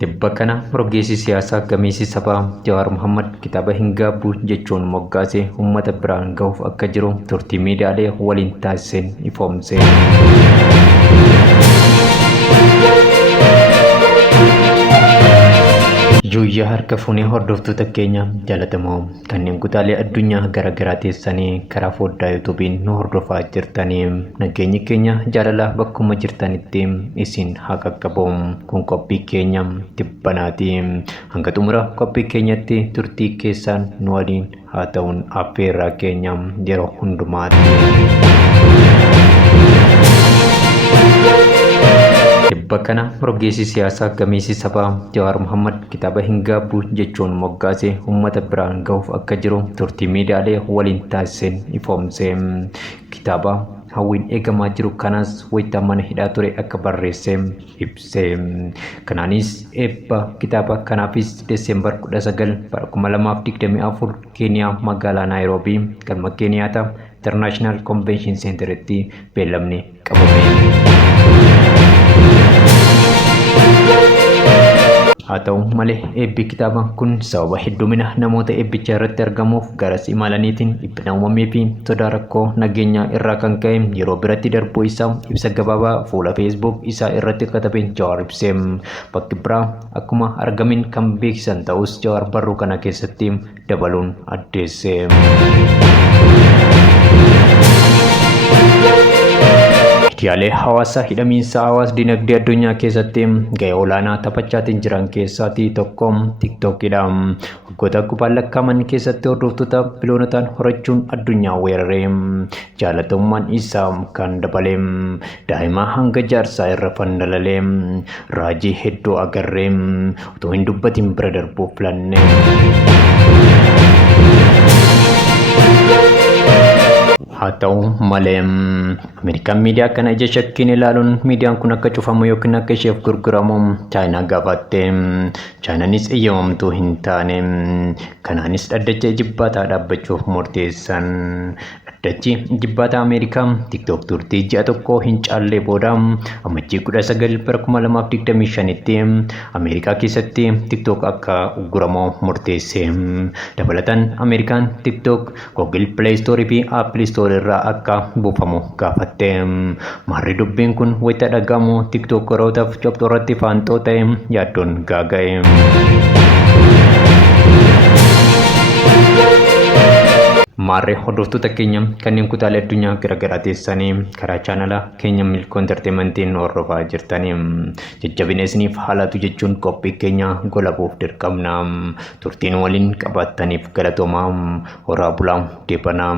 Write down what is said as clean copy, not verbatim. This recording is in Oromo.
Tibba kana rogeessi siyaasaa gameessi sabaa Jawaar Mohaammed kitaaba hin gaabbu jechuun moggaasee uummata biraan gahuuf akka jiru turtii miidiyaalee waliin taasiseen ifoomse. Juyyaa harka fuunee hordoftoota keenya jaalatamoo kanneen kutaalee addunyaa garaagaraa teessanii karaa foddaa yuutuubiin nu hordofaa jirtanii nageenyi keenya jaalala bakkuma jirtanitti isin haa qaqqabu. Kun qophii keenya tibbanaati. Hanga xumura qophii keenyatti turtii keessaan nu waliin haa ta'uun affeerraa keenya yeroo hundumaatti. Tibba kana rogeessi siyaasaa gameessi sabaa Jawaar Mohaammed kitaaba hin gaabbu jechuun moggaasee uummata biraan gahuuf akka jiru turtii miidiyaalee waliin taasiseen ifoomse. Kitaaba hawwiin eegamaa jiru kanas wayita mana hidhaa ture akka barreesse ibse. Kanaanis eebba kitaaba kanaafis Desembar 19 bara 2024 Keeniyaa magaalaa Naayiroobii galma Keeniyaata International Convention Centeratti beellamni qabame. Haa ta'u malee eebbi kitaaba kun sababa heddumina namoota eebbicha irratti argamuuf garas imalaniitiin dhiphina uumamee fi sodaa rakkoo nageenyaa irraa kan ka'e yeroo biratti darbuu isaa ibsa gabaabaa fuula Facebook isaa irratti katabeen Jawaar ibse. Bakki biraa akkuma argamin kan beeksisan ta'us Jawaar barruu kana keessatti dabaluun addeesse. Miidiyaalee hawaasaa hidhamiinsa hawaas dinagdee addunyaa keessatti gahee olaanaa taphachaa jiran keessaatii tokko TikTokidha. Waggoota gubbaan lakkaa'aman keessatti hordoftoota biliyoonotaan horachuun addunyaa weeraree jaalatamummaan isaa kan dabale daa'ima hanga jaarsaa irra fandalalee raajii hedduu agarree utuu hin dubbatin bira darbuu filanne. Haa ta'u malee Ameerikaan miidiyaa kana ija shakkiin ilaaluun miidiyaan kun akka cufamu yookiin akka isheef gurguramu Chaayinaa gaafatte. Chaayinaanis eeyyamamtuu hin taane. Kanaanis dhaddacha jibbaataa dhaabbachuuf murteessan. Dhaddachi jibbaataa Ameerikaa TikTok turtii ji'a tokko hin caallee booda amajjii 19 bara 2025tti Ameerikaa keessatti TikTok akka gurguramu murteesse. Dabalataan Ameerikaan TikTok Google Play Store fi Apple Store irraa akka buufamu gaafatte. Maarri dubbiin kun wayita dhagahamu TikTokerootaaf cobxorratti faantoo ta'e yaaddoon gaaga'e. Maarree hordoftoota keenya kanneen kutaalee addunyaa garaagaraa teessanii karaa chaanala keenya Milkoo Entertainmentiin hordofaa jirtanii jajjabina isiniif haalatu jechuun qophii keenya golabuuf dirqamna. Turtiin waliin qabaattaniif galatoomaa. Horaa bulaa deebanaa.